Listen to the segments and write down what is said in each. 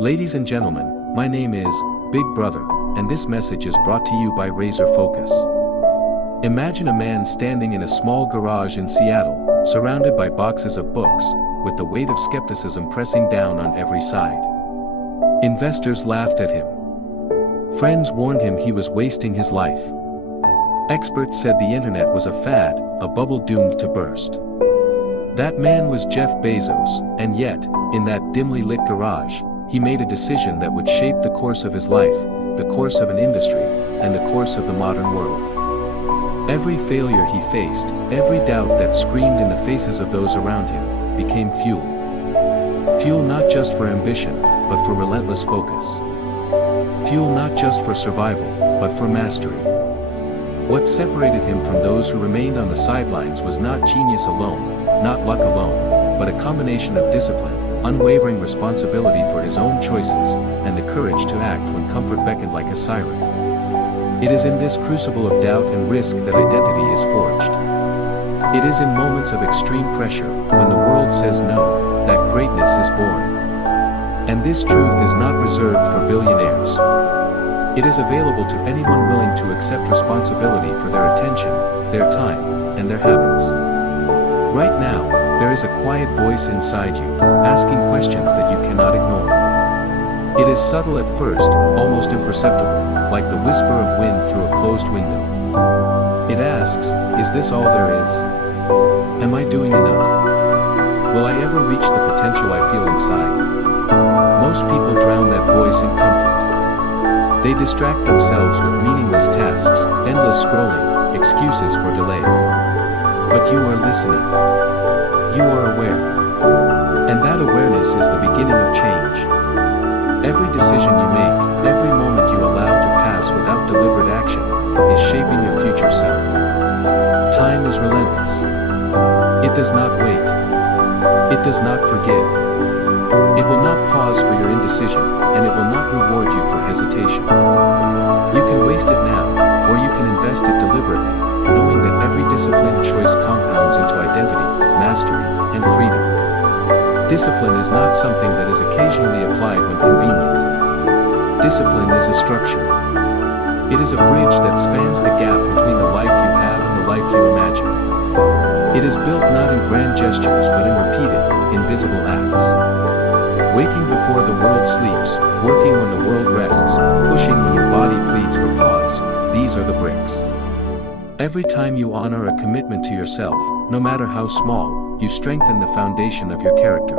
Ladies and gentlemen, my name is Big Brother, and this message is brought to you by Razor Focus. Imagine a man standing in a small garage in Seattle, surrounded by boxes of books, with the weight of skepticism pressing down on every side. Investors laughed at him. Friends warned him he was wasting his life. Experts said the internet was a fad, a bubble doomed to burst. That man was Jeff Bezos, and yet, in that dimly lit garage, he made a decision that would shape the course of his life, the course of an industry, and the course of the modern world. Every failure he faced, every doubt that screamed in the faces of those around him, became fuel. Fuel not just for ambition, but for relentless focus. Fuel not just for survival, but for mastery. What separated him from those who remained on the sidelines was not genius alone, not luck alone, but a combination of discipline, unwavering responsibility for his own choices, and the courage to act when comfort beckoned like a siren. It is in this crucible of doubt and risk that identity is forged. It is in moments of extreme pressure, when the world says no, that greatness is born. And this truth is not reserved for billionaires. It is available to anyone willing to accept responsibility for their attention, their time, and their habits. Right now, there is a quiet voice inside you, asking questions that you cannot ignore. It is subtle at first, almost imperceptible, like the whisper of wind through a closed window. It asks, is this all there is? Am I doing enough? Will I ever reach the potential I feel inside? Most people drown that voice in comfort. They distract themselves with meaningless tasks, endless scrolling, excuses for delay. But you are listening. You are aware. And that awareness is the beginning of change. Every decision you make, every moment you allow to pass without deliberate action, is shaping your future self. Time is relentless. It does not wait. It does not forgive. It will not pause for your indecision, and it will not reward you for hesitation. You can waste it now, or you can invest it deliberately, knowing that every disciplined choice compounds into identity, mastery, and freedom. Discipline is not something that is occasionally applied when convenient. Discipline is a structure. It is a bridge that spans the gap between the life you have and the life you imagine. It is built not in grand gestures but in repeated, invisible acts. Waking before the world sleeps, working when the world rests, pushing when your body pleads for pause, these are the bricks. Every time you honor a commitment to yourself, no matter how small, you strengthen the foundation of your character.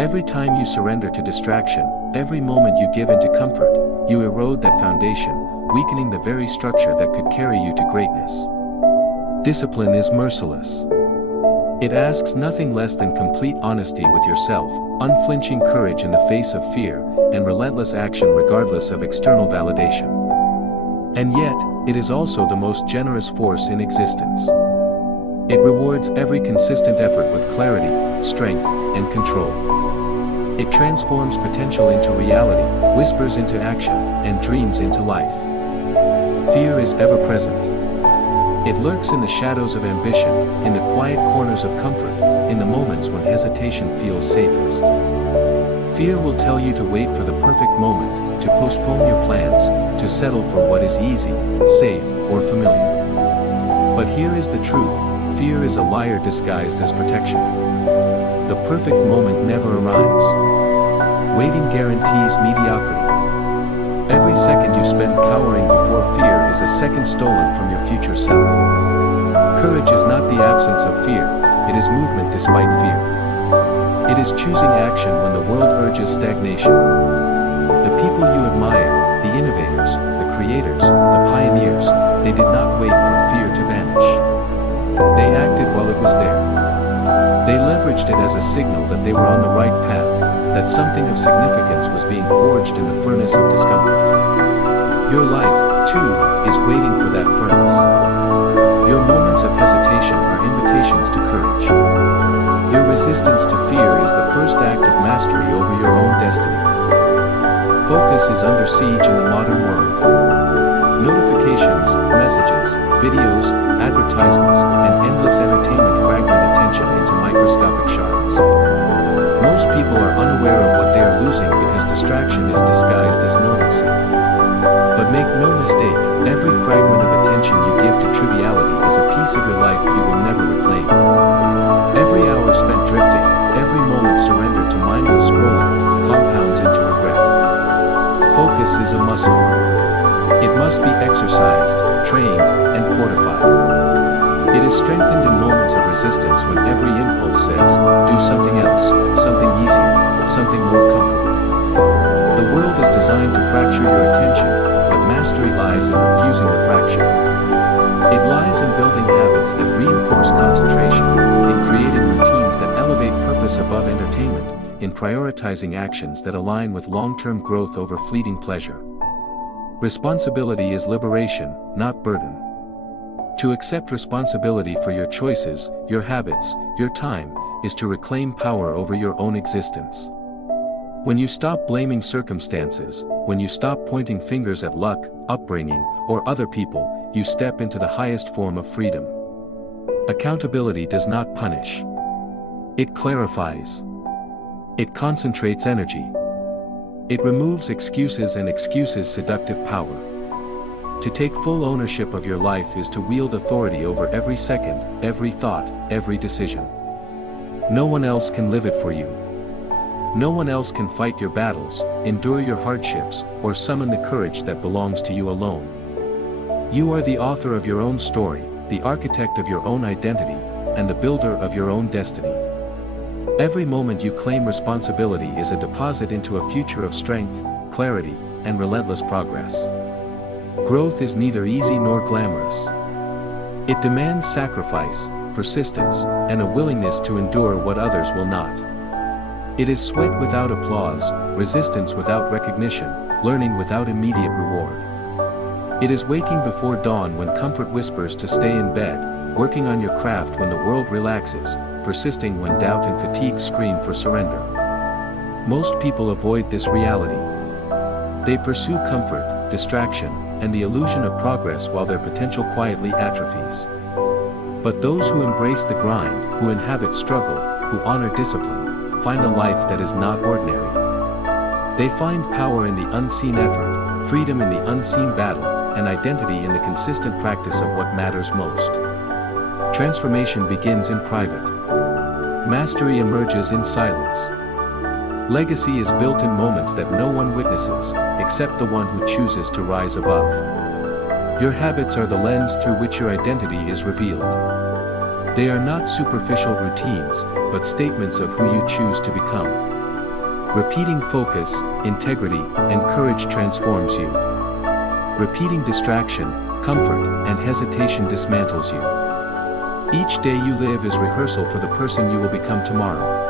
Every time you surrender to distraction, every moment you give into comfort, you erode that foundation, weakening the very structure that could carry you to greatness. Discipline is merciless. It asks nothing less than complete honesty with yourself, unflinching courage in the face of fear, and relentless action regardless of external validation. And yet, it is also the most generous force in existence. It rewards every consistent effort with clarity, strength, and control. It transforms potential into reality, whispers into action, and dreams into life. Fear is ever present. It lurks in the shadows of ambition, in the quiet corners of comfort, in the moments when hesitation feels safest. Fear will tell you to wait for the perfect moment, to postpone your plans, to settle for what is easy, safe, or familiar. But here is the truth, fear is a liar disguised as protection. The perfect moment never arrives. Waiting guarantees mediocrity. Every second you spend cowering before fear is a second stolen from your future self. Courage is not the absence of fear, it is movement despite fear. It is choosing action when the world urges stagnation. The people you admire, the innovators, the creators, the pioneers, they did not wait for fear to vanish. They acted while it was there. They leveraged it as a signal that they were on the right path, that something of significance was being forged in the furnace of discomfort. Your life, too, is waiting for that furnace. Your moments of hesitation are invitations to courage. Your resistance to fear is the first act of mastery over your own destiny. Focus is under siege in the modern world. Notifications, messages, videos, advertisements, and endless entertainment fragment attention into microscopic shards. Most people are unaware of what they are losing because motivation is disguised as normalcy. But make no mistake, every fragment of attention you give to triviality is a piece of your life you will never reclaim. Every hour spent drifting, every moment surrendered to mindless scrolling, compounds into regret. Focus is a muscle. It must be exercised, trained, and fortified. It is strengthened in moments of resistance when every impulse says, do something else, something easier, something more comfortable. The world is designed to fracture your attention, but mastery lies in refusing the fracture. It lies in building habits that reinforce concentration, in creating routines that elevate purpose above entertainment, in prioritizing actions that align with long-term growth over fleeting pleasure. Responsibility is liberation, not burden. To accept responsibility for your choices, your habits, your time, is to reclaim power over your own existence. When you stop blaming circumstances, when you stop pointing fingers at luck, upbringing, or other people, you step into the highest form of freedom. Accountability does not punish. It clarifies. It concentrates energy. It removes excuses and excuses' seductive power. To take full ownership of your life is to wield authority over every second, every thought, every decision. No one else can live it for you. No one else can fight your battles, endure your hardships, or summon the courage that belongs to you alone. You are the author of your own story, the architect of your own identity, and the builder of your own destiny. Every moment you claim responsibility is a deposit into a future of strength, clarity, and relentless progress. Growth is neither easy nor glamorous. It demands sacrifice, persistence, and a willingness to endure what others will not. It is sweat without applause, resistance without recognition, learning without immediate reward. It is waking before dawn when comfort whispers to stay in bed, working on your craft when the world relaxes, persisting when doubt and fatigue scream for surrender. Most people avoid this reality. They pursue comfort, distraction, and the illusion of progress while their potential quietly atrophies. But those who embrace the grind, who inhabit struggle, who honor discipline, find a life that is not ordinary. They find power in the unseen effort, freedom in the unseen battle, and identity in the consistent practice of what matters most. Transformation begins in private. Mastery emerges in silence. Legacy is built in moments that no one witnesses, except the one who chooses to rise above. Your habits are the lens through which your identity is revealed. They are not superficial routines, but statements of who you choose to become. Repeating focus, integrity, and courage transforms you. Repeating distraction, comfort, and hesitation dismantles you. Each day you live is rehearsal for the person you will become tomorrow.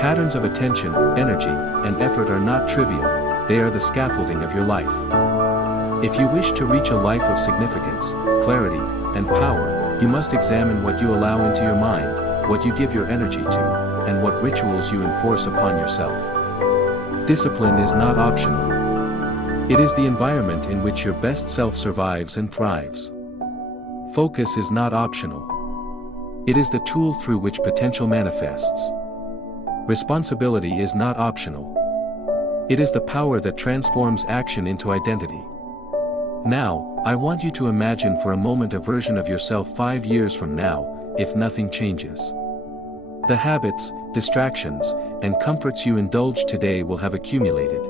Patterns of attention, energy, and effort are not trivial, they are the scaffolding of your life. If you wish to reach a life of significance, clarity, and power, you must examine what you allow into your mind, what you give your energy to, and what rituals you enforce upon yourself. Discipline is not optional. It is the environment in which your best self survives and thrives. Focus is not optional. It is the tool through which potential manifests. Responsibility is not optional. It is the power that transforms action into identity. Now, I want you to imagine for a moment a version of yourself 5 years from now, if nothing changes. The habits, distractions, and comforts you indulge today will have accumulated.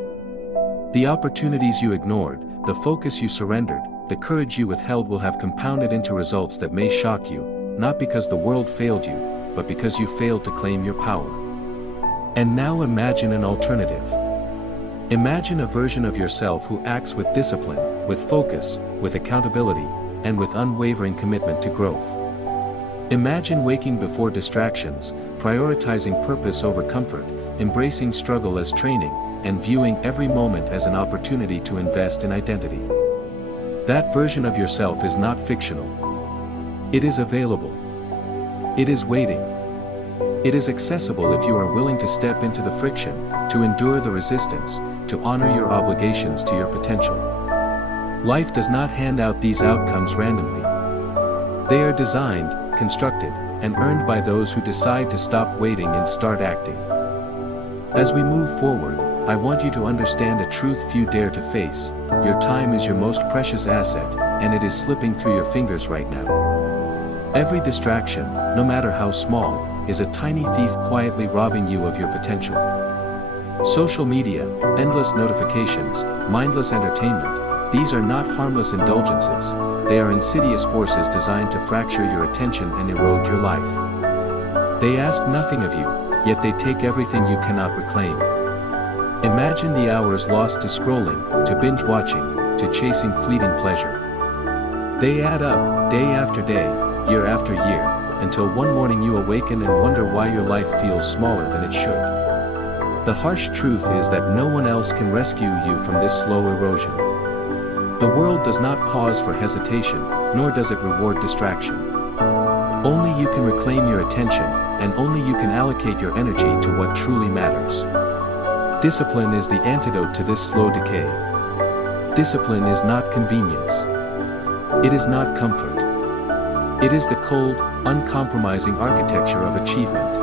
The opportunities you ignored, the focus you surrendered, the courage you withheld will have compounded into results that may shock you, not because the world failed you, but because you failed to claim your power. And now imagine an alternative. Imagine a version of yourself who acts with discipline, with focus, with accountability, and with unwavering commitment to growth. Imagine waking before distractions, prioritizing purpose over comfort, embracing struggle as training, and viewing every moment as an opportunity to invest in identity. That version of yourself is not fictional. It is available. It is waiting. It is accessible if you are willing to step into the friction, to endure the resistance, to honor your obligations to your potential. Life does not hand out these outcomes randomly. They are designed, constructed, and earned by those who decide to stop waiting and start acting. As we move forward, I want you to understand a truth few dare to face: your time is your most precious asset, and it is slipping through your fingers right now. Every distraction, no matter how small, is a tiny thief quietly robbing you of your potential. Social media, endless notifications, mindless entertainment, these are not harmless indulgences, they are insidious forces designed to fracture your attention and erode your life. They ask nothing of you, yet they take everything you cannot reclaim. Imagine the hours lost to scrolling, to binge watching, to chasing fleeting pleasure. They add up, day after day, year after year, until one morning you awaken and wonder why your life feels smaller than it should. The harsh truth is that no one else can rescue you from this slow erosion. The world does not pause for hesitation, nor does it reward distraction. Only you can reclaim your attention, and only you can allocate your energy to what truly matters. Discipline is the antidote to this slow decay. Discipline is not convenience. It is not comfort. It is the cold, uncompromising architecture of achievement.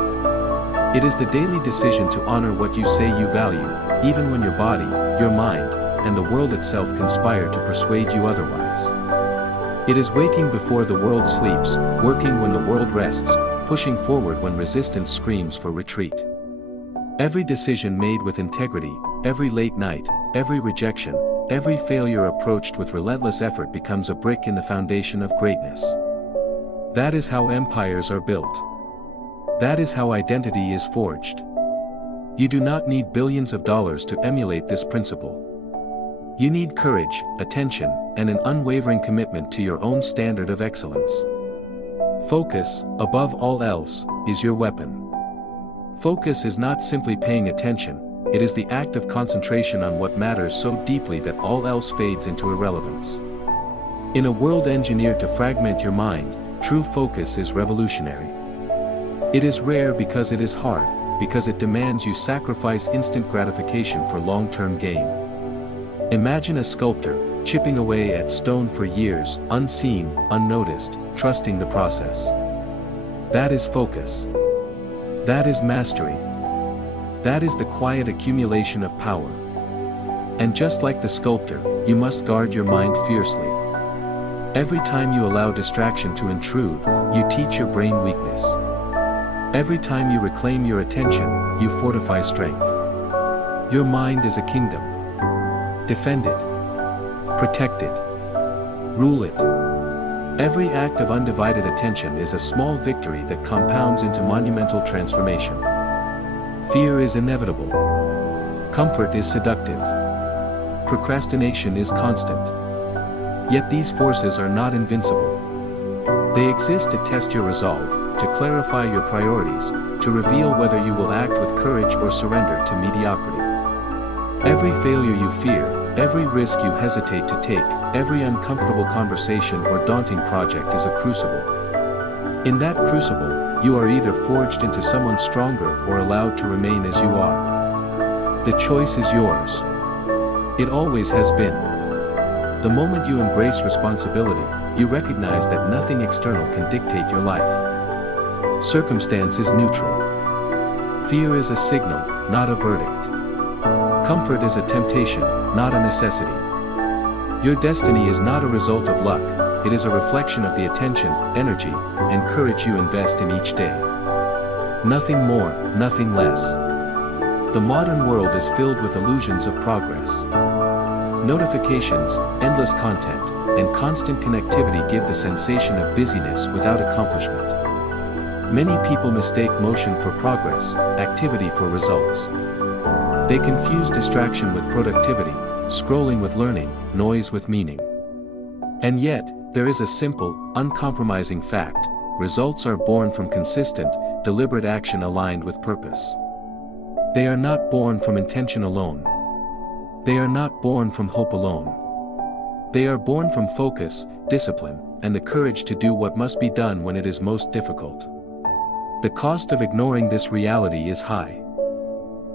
It is the daily decision to honor what you say you value, even when your body, your mind, and the world itself conspire to persuade you otherwise. It is waking before the world sleeps, working when the world rests, pushing forward when resistance screams for retreat. Every decision made with integrity, every late night, every rejection, every failure approached with relentless effort becomes a brick in the foundation of greatness. That is how empires are built. That is how identity is forged. You do not need billions of dollars to emulate this principle. You need courage, attention, and an unwavering commitment to your own standard of excellence. Focus, above all else, is your weapon. Focus is not simply paying attention, it is the act of concentration on what matters so deeply that all else fades into irrelevance. In a world engineered to fragment your mind, true focus is revolutionary. It is rare because it is hard, because it demands you sacrifice instant gratification for long-term gain. Imagine a sculptor, chipping away at stone for years, unseen, unnoticed, trusting the process. That is focus. That is mastery. That is the quiet accumulation of power. And just like the sculptor, you must guard your mind fiercely. Every time you allow distraction to intrude, you teach your brain weakness. Every time you reclaim your attention, you fortify strength. Your mind is a kingdom. Defend it. Protect it. Rule it. Every act of undivided attention is a small victory that compounds into monumental transformation. Fear is inevitable. Comfort is seductive. Procrastination is constant. Yet these forces are not invincible. They exist to test your resolve, to clarify your priorities, to reveal whether you will act with courage or surrender to mediocrity. Every failure you fear, every risk you hesitate to take, every uncomfortable conversation or daunting project is a crucible. In that crucible, you are either forged into someone stronger or allowed to remain as you are. The choice is yours. It always has been. The moment you embrace responsibility, you recognize that nothing external can dictate your life. Circumstance is neutral. Fear is a signal, not a verdict. Comfort is a temptation, not a necessity. Your destiny is not a result of luck, it is a reflection of the attention, energy, and courage you invest in each day. Nothing more, nothing less. The modern world is filled with illusions of progress. Notifications, endless content, and constant connectivity give the sensation of busyness without accomplishment. Many people mistake motion for progress, activity for results. They confuse distraction with productivity, scrolling with learning, noise with meaning. And yet, there is a simple, uncompromising fact: results are born from consistent, deliberate action aligned with purpose. They are not born from intention alone. They are not born from hope alone. They are born from focus, discipline, and the courage to do what must be done when it is most difficult. The cost of ignoring this reality is high.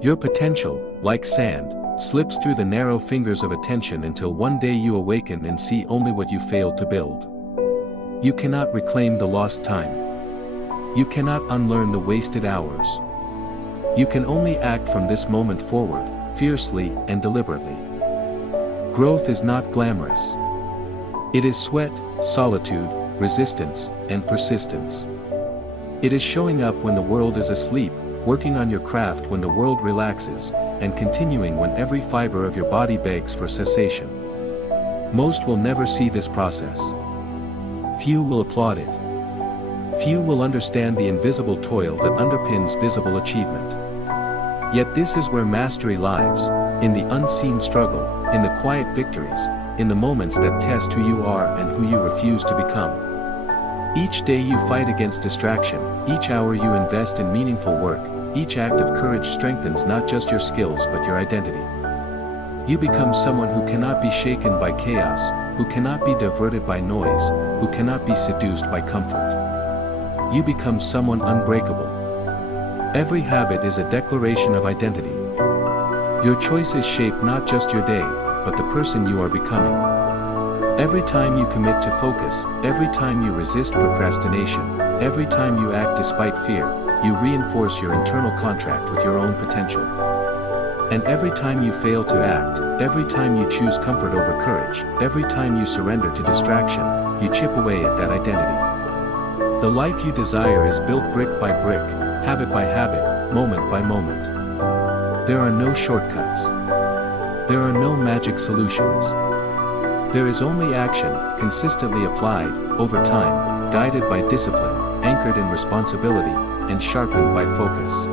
Your potential, like sand, slips through the narrow fingers of attention until one day you awaken and see only what you failed to build. You cannot reclaim the lost time. You cannot unlearn the wasted hours. You can only act from this moment forward, fiercely and deliberately. Growth is not glamorous. It is sweat, solitude, resistance, and persistence. It is showing up when the world is asleep, working on your craft when the world relaxes, and continuing when every fiber of your body begs for cessation. Most will never see this process. Few will applaud it. Few will understand the invisible toil that underpins visible achievement. Yet this is where mastery lies, in the unseen struggle, in the quiet victories, in the moments that test who you are and who you refuse to become. Each day you fight against distraction, each hour you invest in meaningful work, each act of courage strengthens not just your skills but your identity. You become someone who cannot be shaken by chaos, who cannot be diverted by noise, who cannot be seduced by comfort. You become someone unbreakable. Every habit is a declaration of identity. Your choices shape not just your day, but the person you are becoming. Every time you commit to focus, every time you resist procrastination, every time you act despite fear, you reinforce your internal contract with your own potential. And every time you fail to act, every time you choose comfort over courage, every time you surrender to distraction, you chip away at that identity. The life you desire is built brick by brick, habit by habit, moment by moment. There are no shortcuts. There are no magic solutions. There is only action, consistently applied, over time, guided by discipline, anchored in responsibility, and sharpened by focus.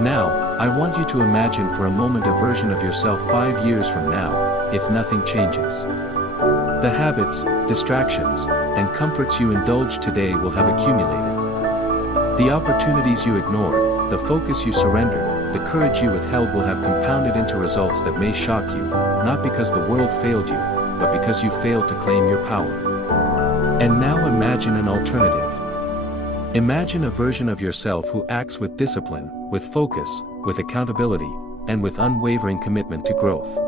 Now, I want you to imagine for a moment a version of yourself 5 years from now, if nothing changes. The habits, distractions, and comforts you indulge today will have accumulated. The opportunities you ignored, the focus you surrendered, the courage you withheld will have compounded into results that may shock you, not because the world failed you, but because you failed to claim your power. And now imagine an alternative. Imagine a version of yourself who acts with discipline, with focus, with accountability, and with unwavering commitment to growth.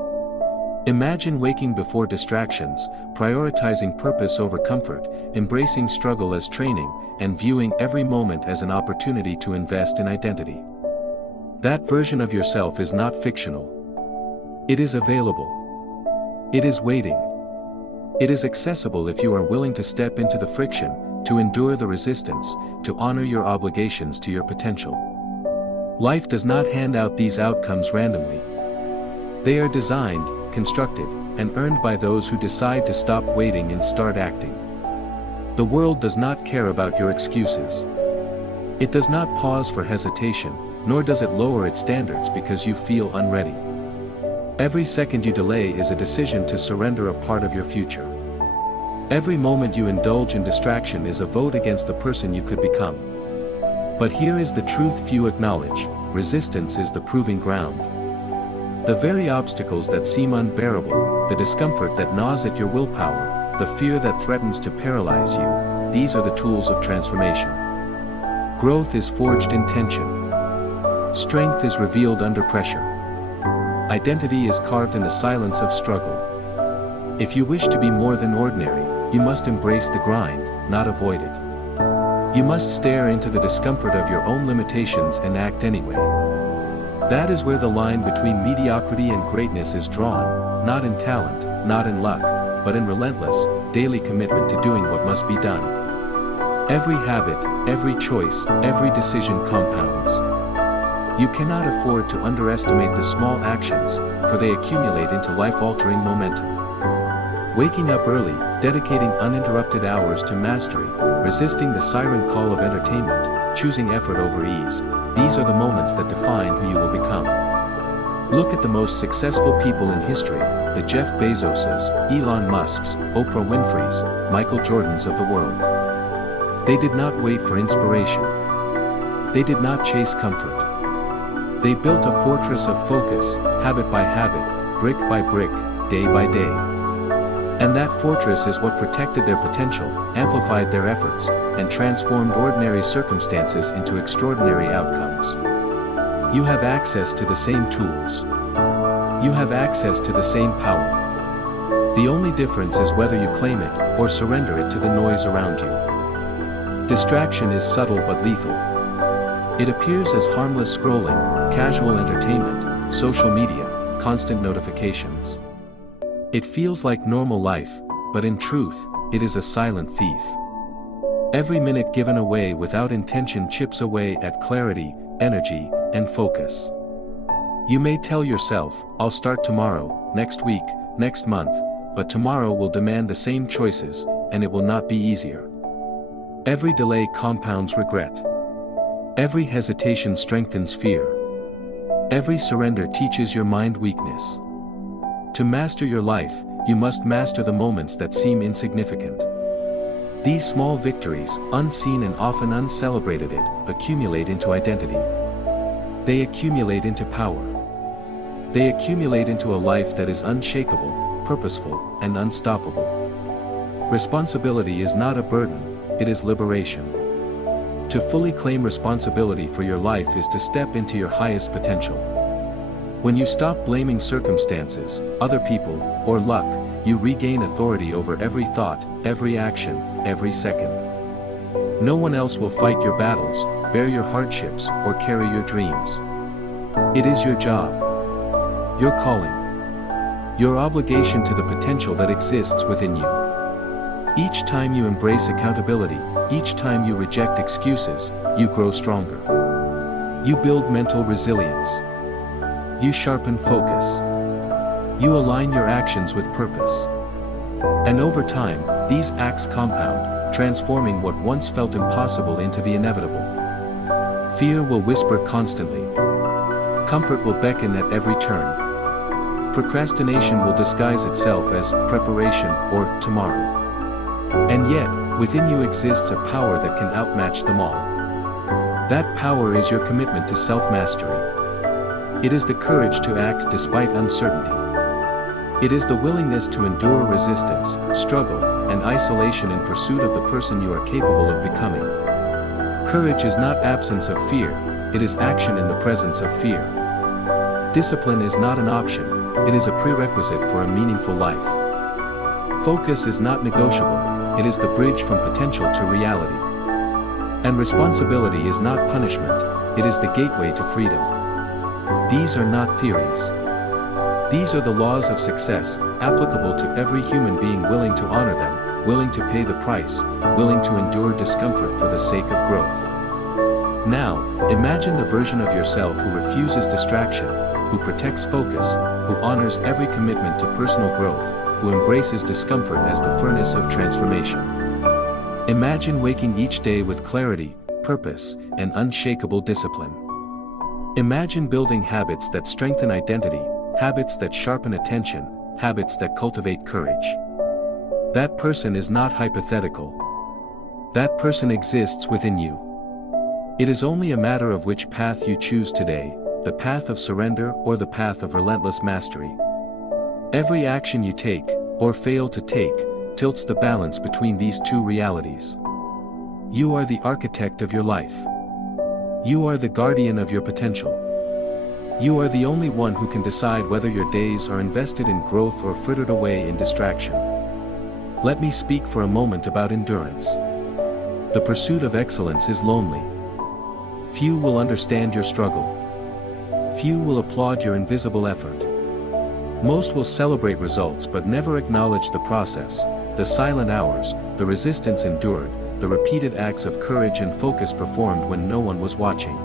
Imagine waking before distractions, prioritizing purpose over comfort, embracing struggle as training, and viewing every moment as an opportunity to invest in identity. That version of yourself is not fictional. It is available. It is waiting. It is accessible if you are willing to step into the friction, to endure the resistance, to honor your obligations to your potential. Life does not hand out these outcomes randomly. They are designed, constructed, and earned by those who decide to stop waiting and start acting. The world does not care about your excuses. It does not pause for hesitation, nor does it lower its standards because you feel unready. Every second you delay is a decision to surrender a part of your future. Every moment you indulge in distraction is a vote against the person you could become. But here is the truth few acknowledge: resistance is the proving ground. The very obstacles that seem unbearable, the discomfort that gnaws at your willpower, the fear that threatens to paralyze you, these are the tools of transformation. Growth is forged in tension. Strength is revealed under pressure. Identity is carved in the silence of struggle. If you wish to be more than ordinary, you must embrace the grind, not avoid it. You must stare into the discomfort of your own limitations and act anyway. That is where the line between mediocrity and greatness is drawn, not in talent, not in luck, but in relentless, daily commitment to doing what must be done. Every habit, every choice, every decision compounds. You cannot afford to underestimate the small actions, for they accumulate into life-altering momentum. Waking up early, dedicating uninterrupted hours to mastery, resisting the siren call of entertainment, choosing effort over ease, these are the moments that define who you will become. Look at the most successful people in history, the Jeff Bezoses, Elon Musks, Oprah Winfrey's, Michael Jordans of the world. They did not wait for inspiration. They did not chase comfort. They built a fortress of focus, habit by habit, brick by brick, day by day. And that fortress is what protected their potential, amplified their efforts, and transformed ordinary circumstances into extraordinary outcomes. You have access to the same tools. You have access to the same power. The only difference is whether you claim it, or surrender it to the noise around you. Distraction is subtle but lethal. It appears as harmless scrolling, casual entertainment, social media, constant notifications. It feels like normal life, but in truth, it is a silent thief. Every minute given away without intention chips away at clarity, energy, and focus. You may tell yourself, "I'll start tomorrow, next week, next month," but tomorrow will demand the same choices, and it will not be easier. Every delay compounds regret. Every hesitation strengthens fear. Every surrender teaches your mind weakness. To master your life, you must master the moments that seem insignificant. These small victories, unseen and often uncelebrated, accumulate into identity. They accumulate into power. They accumulate into a life that is unshakable, purposeful, and unstoppable. Responsibility is not a burden, it is liberation. To fully claim responsibility for your life is to step into your highest potential. When you stop blaming circumstances, other people, or luck, you regain authority over every thought, every action, every second. No one else will fight your battles, bear your hardships, or carry your dreams. It is your job, your calling, your obligation to the potential that exists within you. Each time you embrace accountability, each time you reject excuses, you grow stronger. You build mental resilience. You sharpen focus. You align your actions with purpose. And over time, these acts compound, transforming what once felt impossible into the inevitable. Fear will whisper constantly. Comfort will beckon at every turn. Procrastination will disguise itself as preparation or tomorrow. And yet, within you exists a power that can outmatch them all. That power is your commitment to self-mastery. It is the courage to act despite uncertainty. It is the willingness to endure resistance, struggle, and isolation in pursuit of the person you are capable of becoming. Courage is not absence of fear, it is action in the presence of fear. Discipline is not an option, it is a prerequisite for a meaningful life. Focus is not negotiable, it is the bridge from potential to reality. And responsibility is not punishment, it is the gateway to freedom. These are not theories. These are the laws of success, applicable to every human being willing to honor them, willing to pay the price, willing to endure discomfort for the sake of growth. Now, imagine the version of yourself who refuses distraction, who protects focus, who honors every commitment to personal growth, who embraces discomfort as the furnace of transformation. Imagine waking each day with clarity, purpose, and unshakable discipline. Imagine building habits that strengthen identity, habits that sharpen attention, habits that cultivate courage. That person is not hypothetical. That person exists within you. It is only a matter of which path you choose today, the path of surrender or the path of relentless mastery. Every action you take, or fail to take, tilts the balance between these two realities. You are the architect of your life. You are the guardian of your potential. You are the only one who can decide whether your days are invested in growth or frittered away in distraction. Let me speak for a moment about endurance. The pursuit of excellence is lonely. Few will understand your struggle. Few will applaud your invisible effort. Most will celebrate results but never acknowledge the process, the silent hours, the resistance endured, the repeated acts of courage and focus performed when no one was watching.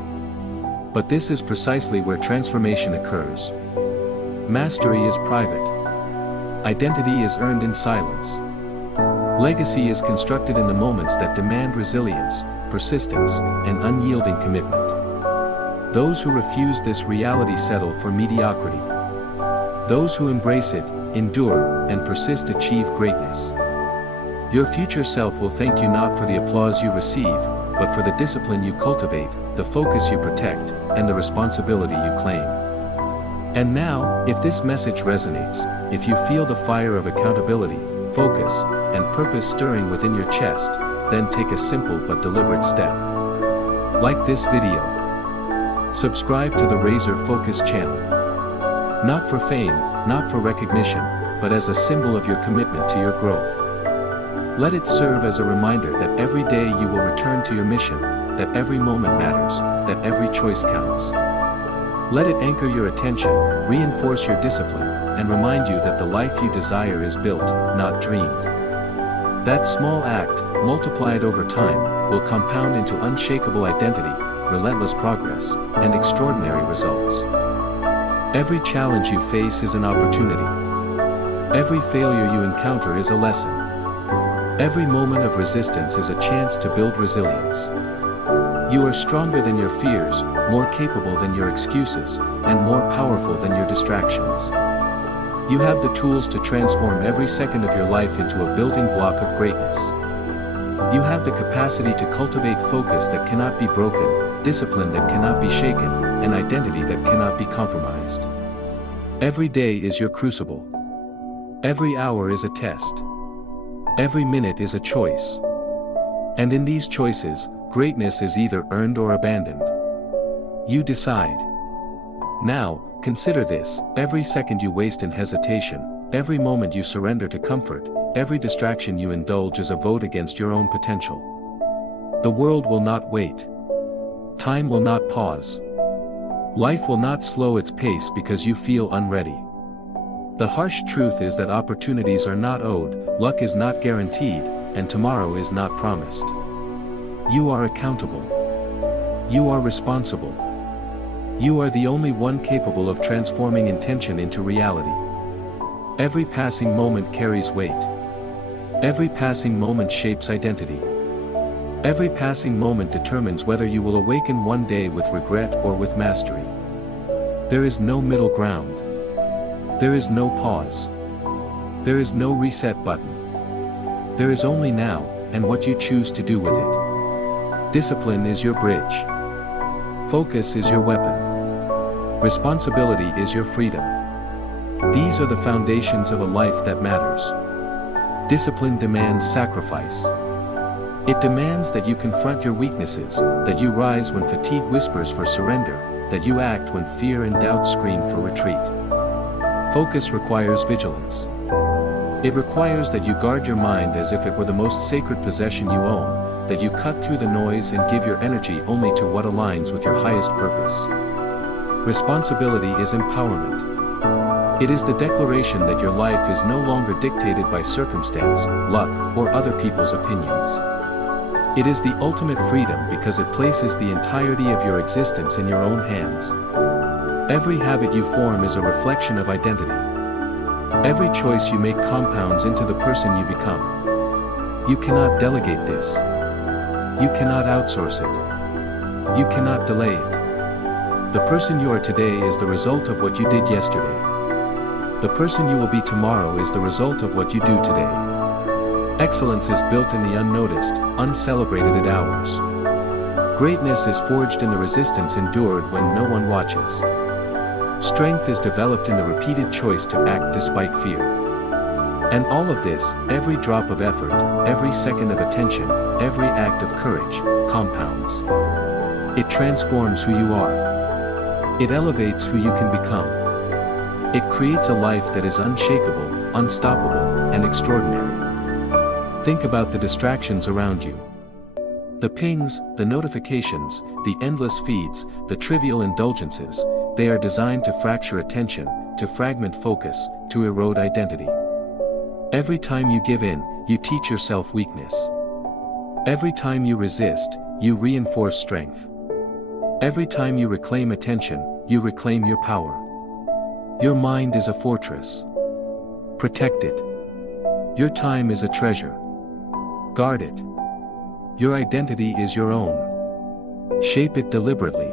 But this is precisely where transformation occurs. Mastery is private. Identity is earned in silence. Legacy is constructed in the moments that demand resilience, persistence, and unyielding commitment. Those who refuse this reality settle for mediocrity. Those who embrace it, endure, and persist achieve greatness. Your future self will thank you not for the applause you receive, but for the discipline you cultivate, the focus you protect, and the responsibility you claim. And now, if this message resonates, if you feel the fire of accountability, focus, and purpose stirring within your chest, then take a simple but deliberate step. Like this video. Subscribe to the Razor Focus channel. Not for fame, not for recognition, but as a symbol of your commitment to your growth. Let it serve as a reminder that every day you will return to your mission, that every moment matters, that every choice counts. Let it anchor your attention, reinforce your discipline, and remind you that the life you desire is built, not dreamed. That small act, multiplied over time, will compound into unshakable identity, relentless progress, and extraordinary results. Every challenge you face is an opportunity. Every failure you encounter is a lesson. Every moment of resistance is a chance to build resilience. You are stronger than your fears, more capable than your excuses, and more powerful than your distractions. You have the tools to transform every second of your life into a building block of greatness. You have the capacity to cultivate focus that cannot be broken, discipline that cannot be shaken, and identity that cannot be compromised. Every day is your crucible. Every hour is a test. Every minute is a choice. And in these choices, greatness is either earned or abandoned. You decide. Now, consider this: every second you waste in hesitation, every moment you surrender to comfort, every distraction you indulge is a vote against your own potential. The world will not wait. Time will not pause. Life will not slow its pace because you feel unready. The harsh truth is that opportunities are not owed, luck is not guaranteed, and tomorrow is not promised. You are accountable. You are responsible. You are the only one capable of transforming intention into reality. Every passing moment carries weight. Every passing moment shapes identity. Every passing moment determines whether you will awaken one day with regret or with mastery. There is no middle ground. There is no pause. There is no reset button. There is only now, and what you choose to do with it. Discipline is your bridge. Focus is your weapon. Responsibility is your freedom. These are the foundations of a life that matters. Discipline demands sacrifice. It demands that you confront your weaknesses, that you rise when fatigue whispers for surrender, that you act when fear and doubt scream for retreat. Focus requires vigilance. It requires that you guard your mind as if it were the most sacred possession you own, that you cut through the noise and give your energy only to what aligns with your highest purpose. Responsibility is empowerment. It is the declaration that your life is no longer dictated by circumstance, luck, or other people's opinions. It is the ultimate freedom because it places the entirety of your existence in your own hands. Every habit you form is a reflection of identity. Every choice you make compounds into the person you become. You cannot delegate this. You cannot outsource it. You cannot delay it. The person you are today is the result of what you did yesterday. The person you will be tomorrow is the result of what you do today. Excellence is built in the unnoticed, uncelebrated hours. Greatness is forged in the resistance endured when no one watches. Strength is developed in the repeated choice to act despite fear. And all of this, every drop of effort, every second of attention, every act of courage, compounds. It transforms who you are. It elevates who you can become. It creates a life that is unshakable, unstoppable, and extraordinary. Think about the distractions around you. The pings, the notifications, the endless feeds, the trivial indulgences, they are designed to fracture attention, to fragment focus, to erode identity. Every time you give in, you teach yourself weakness. Every time you resist, you reinforce strength. Every time you reclaim attention, you reclaim your power. Your mind is a fortress. Protect it. Your time is a treasure. Guard it. Your identity is your own. Shape it deliberately.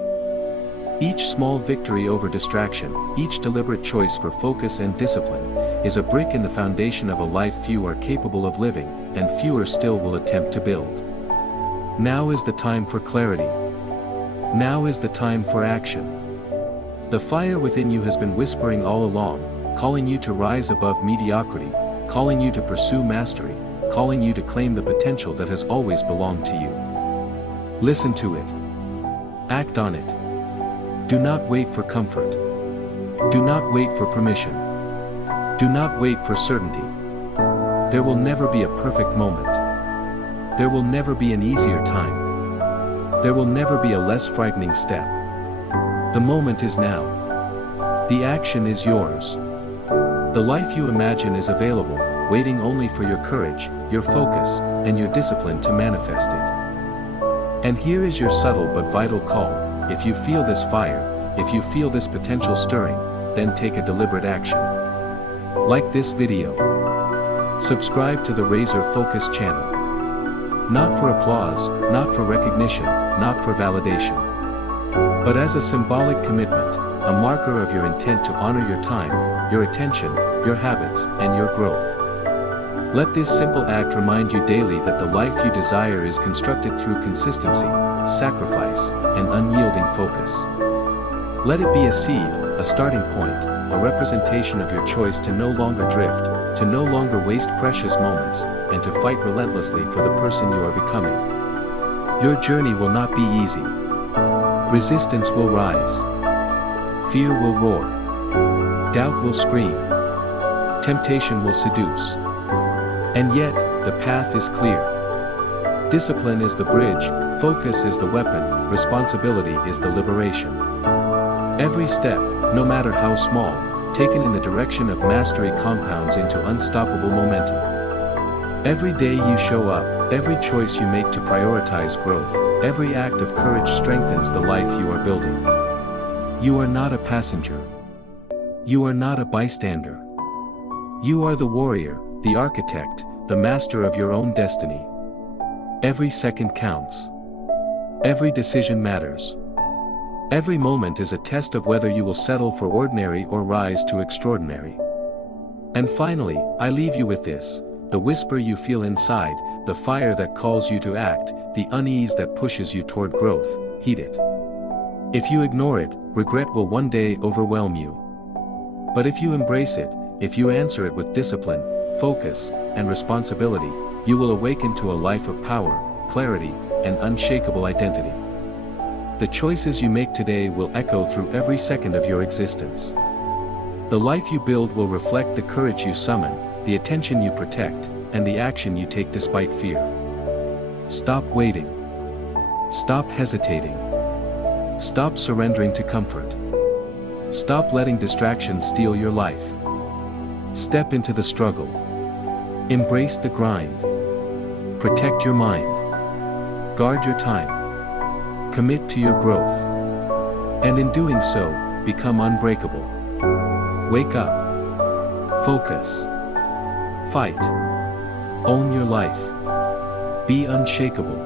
Each small victory over distraction, each deliberate choice for focus and discipline, is a brick in the foundation of a life few are capable of living, and fewer still will attempt to build. Now is the time for clarity. Now is the time for action. The fire within you has been whispering all along, calling you to rise above mediocrity, calling you to pursue mastery, calling you to claim the potential that has always belonged to you. Listen to it. Act on it. Do not wait for comfort. Do not wait for permission. Do not wait for certainty. There will never be a perfect moment. There will never be an easier time. There will never be a less frightening step. The moment is now. The action is yours. The life you imagine is available, waiting only for your courage, your focus, and your discipline to manifest it. And here is your subtle but vital call: if you feel this fire, if you feel this potential stirring, then take a deliberate action. Like this video. Subscribe to the Razor Focus channel. Not for applause, not for recognition, not for validation, but as a symbolic commitment, a marker of your intent to honor your time, your attention, your habits, and your growth. Let this simple act remind you daily that the life you desire is constructed through consistency, sacrifice, and unyielding focus. Let it be a seed, a starting point, a representation of your choice to no longer drift, to no longer waste precious moments, and to fight relentlessly for the person you are becoming. Your journey will not be easy. Resistance will rise. Fear will roar. Doubt will scream. Temptation will seduce. And yet, the path is clear. Discipline is the bridge, focus is the weapon, responsibility is the liberation. Every step, no matter how small, taken in the direction of mastery compounds into unstoppable momentum. Every day you show up, every choice you make to prioritize growth, every act of courage strengthens the life you are building. You are not a passenger. You are not a bystander. You are the warrior, the architect, the master of your own destiny. Every second counts. Every decision matters. Every moment is a test of whether you will settle for ordinary or rise to extraordinary. And finally, I leave you with this: the whisper you feel inside, the fire that calls you to act, the unease that pushes you toward growth, heed it. If you ignore it, regret will one day overwhelm you. But if you embrace it, if you answer it with discipline, focus, and responsibility, you will awaken to a life of power, clarity, and unshakable identity. The choices you make today will echo through every second of your existence. The life you build will reflect the courage you summon, the attention you protect, and the action you take despite fear. Stop waiting. Stop hesitating. Stop surrendering to comfort. Stop letting distractions steal your life. Step into the struggle. Embrace the grind. Protect your mind. Guard your time. Commit to your growth. And in doing so, become unbreakable. Wake up. Focus. Fight. Own your life. Be unshakable.